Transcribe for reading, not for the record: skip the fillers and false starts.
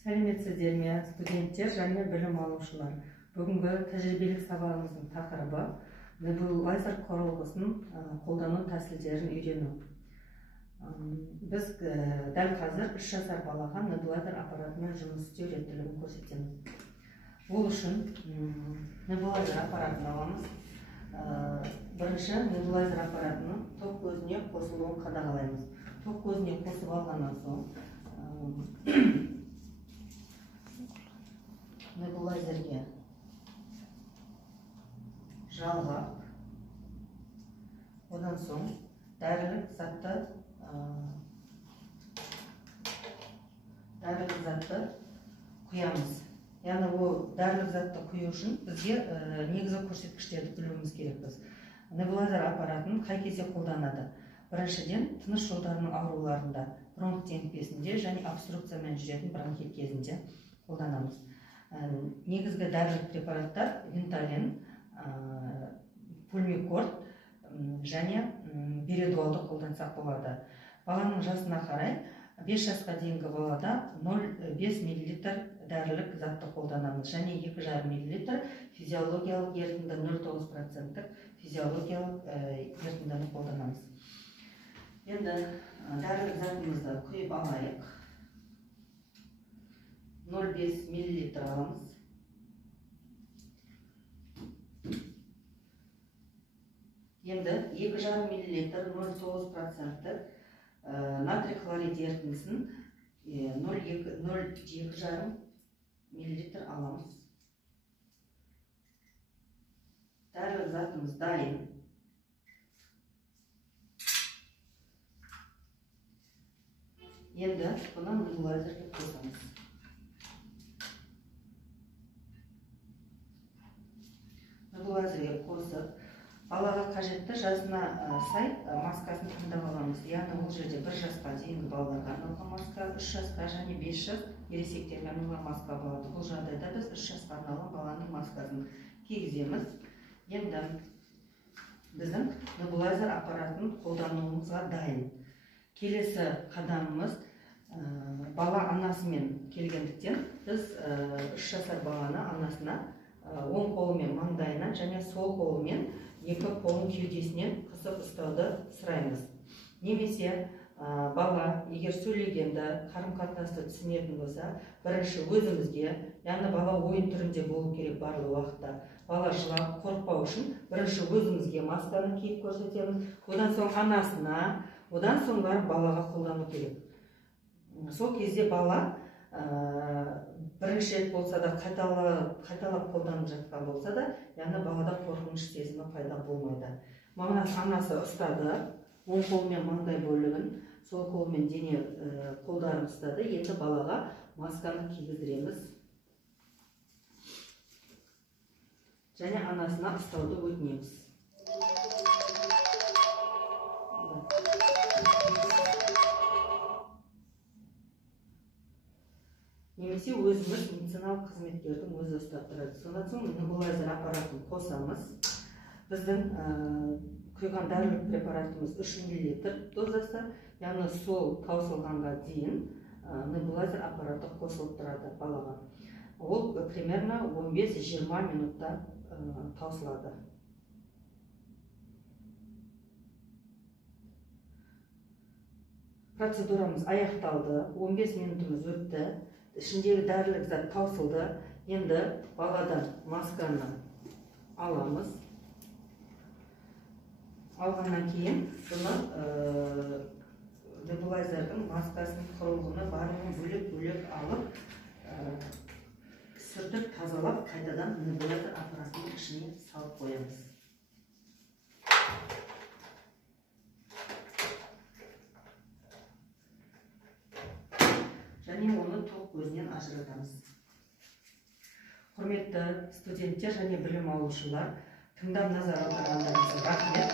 Сәлеметсіздер ме, студенттер және білім алушылар. Бүгінгі тәжірибелік сабағымыздың тақырыбы небулайзер құрылғысын қолдану тәсілдерін үйрену. Біз дәл қазір 3 жасар балаға небулайзер аппаратымен жұмыс істеу реттілігін көрсетеміз. Бұл үшін небулайзер аппаратын аламыз. Бірінші небулайзер аппаратының ток көзіне қосылуын қадағалаймыз. Ток көзіне қосып алғаннан соң небулайзерге жалғап, одан соң дәрілік затты құямыз. Яғни ол дәрілік затты құю үшін бізге негізгі көрсеткіштерді білуіміз керекпіз. Небулайзер аппаратын қай кезде қолданады? Біріншіден, тыныс жолдарының ауруларында, бронх демікпесінде және обструкциямен жүретін бронхит кезінде қолданамыз. Негізгі дәрілік препараттар Венталин, Пульмикорд және Бередуалды қолдансақ болады. Баланың жасына қарай 5 жасқа дейінгі балада 0,5 мл дәрілік затты қолданамыз және 2,5 мл физиологиялық ерітінді 0,9% физиологиялық ерітіндіні қолданамыз. Енді дәрілік затымызды құйып алайық. 0,5 мл аламыз. Енді 2,5 мл 0,9% натрий хлорид ерітіндісін 0,2,5 мл аламыз. Дәрілік затымыз дайын. Енді бұны небулайзерге қосамыз. Небулайзерге қосып, балаға қажетті жасына сай маскасын таңдап аламыз. Яғни бұл жерде 1 жасқа дейінгі балаларға арналған маска, 3 жасқа және 5 жас ересектерге арналған маска болады. Бұл жағдайда біз 3 жасқа арналған баланың маскасын кигіземіз. Енді біздің небулайзер аппаратын қолдануымызға дайын. Келесі қадамымыз бала анасымен келгендіктен біз 3 жасар баланы анасына оң қолымен маңдайынан және сол қолымен екі қолын кеудесінен қысып ұстауды сұраймыз. Немесе бала егер сөйлегенді, қарым-қатынасты түсінетін болса, бірінші өзімізге, яғни бала ойын түрінде болу керек барлық уақытта. Бала жылап, қорықпау үшін бірінші өзімізге масканы киіп көрсетеміз, одан соң анасына, одан соң барып балаға қолдану керек. Сол кезде бала бірінші рет болса да қайталап қолданып жатқан болса да, яғни балада қорқыныш сезімі пайда болмайды. Мына анасы ұстады, оң қолымен маңдай бөлігін, сол қолмен дене қолдарын ұстады. Енді балаға масканы кигіздіреміз. Және анасына ұстауды өтінеміз. Немесе өзіміз медициналық қызметкердің өзі ұстап тұрады. Сондан соң небулайзер аппаратын қосамыз. Біздің құйған дәрілік препаратымыз 3 мл дозасы, яғни сол таусылғанға дейін небулайзер аппараты қосылып тұрады балаға. Ол примерно 15-20 минутта таусылады. Процедурамыз аяқталды, 15 минутымыз өтті. Ішіндегі дәрілік зат таусылды. Енді баладан масканы аламыз. Алғаннан кейін бұны небулайзердің маскасының құрылғыны барлығын бөлек-бөлек алып, сүртіп, тазалап, қайтадан небулайзер аппаратының ішіне салып қоямыз. Және оны ток көзінен ажыратамыз. Құрметті студенттер және білім алушылар, тыңдап назар аударғандарыңызға рахмет.